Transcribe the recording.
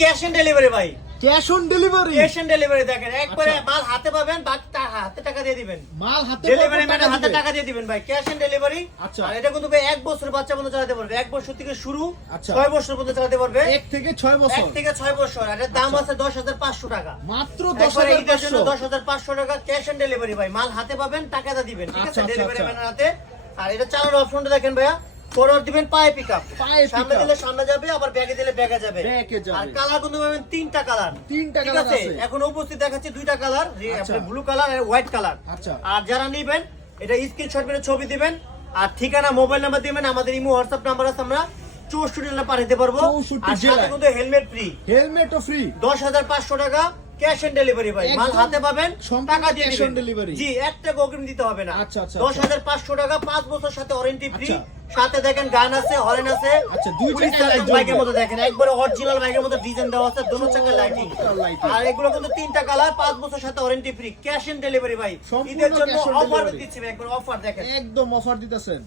Cash on delivery ভাই। Cash on delivery? Cash on delivery দেখেন একবারে আচ্ছা। মাল হাতে পাবেন বাকি হাতে টাকা দিয়ে দিবেন। মাল হাতে ডেলিভারি পাওয়ার হাতে টাকা দিয়ে দিবেন ভাই ক্যাশ অন ডেলিভারি। আচ্ছা। আর এটা কিন্তু ভাই এক বছর বাচ্চা পর্যন্ত চালাতে পারবে এক বছর থেকে শুরু আচ্ছা। ছয় বছর পর্যন্ত চালাতে পারবে। এক থেকে ছয় এক বছর থেকে ছয় বছর আর এর দাম আচ্ছা। আছে দশ হাজার পাঁচশো টাকা। মাত্র দশ একবারে হাজার ঈদের জন্য পাঁচশো। দশ হাজার পাঁচশো টাকা ক্যাশ অন ডেলিভারি ভাই মাল হাতে পাবেন টাকাটা দিবেন ঠিক আছে? আচ্ছা, ডেলিভারি। ম্যানের হাতে। আর এটা চালানোর অপশনটা দেখেন ভাইয়া দিবেন পায়ে পিক আপ পায়ে সামনে দিলে সামনে যাবে আবার ব্যাগে দিলে ব্যাগে যাবে। ব্যাগে যাবে। আর কালার কিন্তু পাবেন তিনটা কালার তিনটা colour আছে। এখন উপস্থিত দেখাচ্ছি দুইটা কালার। ব্লু কালার আর হোয়াইট কালার আচ্ছা। আর যারা নিবেন এটা স্ক্রিনশট মেরে ছবি দিবেন। আর ঠিকানা মোবাইল নাম্বার দিবেন আমাদের ইমো হোয়াটসঅ্যাপ নাম্বার আছে আমরা চৌষট্টি পাঠাতে পারব। 64 আর সাথে কিন্তু হেলমেট ফ্রি হেলমেটও ফ্রি দশ হাজার পাঁচশো টাকা। ক্যাশ অন ডেলিভারি ভাই মাল হাতে পাবেন টাকা দিয়ে দিবেন on delivery। জি এক টাকা অগ্রিম দিতে হবে না। আচ্ছা, আচ্ছা, দশ আচ্ছা। হাজার পাঁচশো টাকা পাঁচ বছর সাথে ওয়ারেন্টি ফ্রি আচ্ছা। সাথে দেখেন গান আছে হরেন আছে। আচ্ছা, দুই সার্জন বাইকের মতো দেখেন একবারে অরিজিনাল বাইকের মতো ডিজাইন দেওয়া আছে দোনো চাকায় লাইটিং আর এগুলো কিন্তু তিনটা কালার পাঁচ বছর সাথে warranty free cash on delivery ভাই। ঈদের জন্য অফার। দিচ্ছি ভাই একবার অফার দেখেন। একদম অফার দিতেছেন।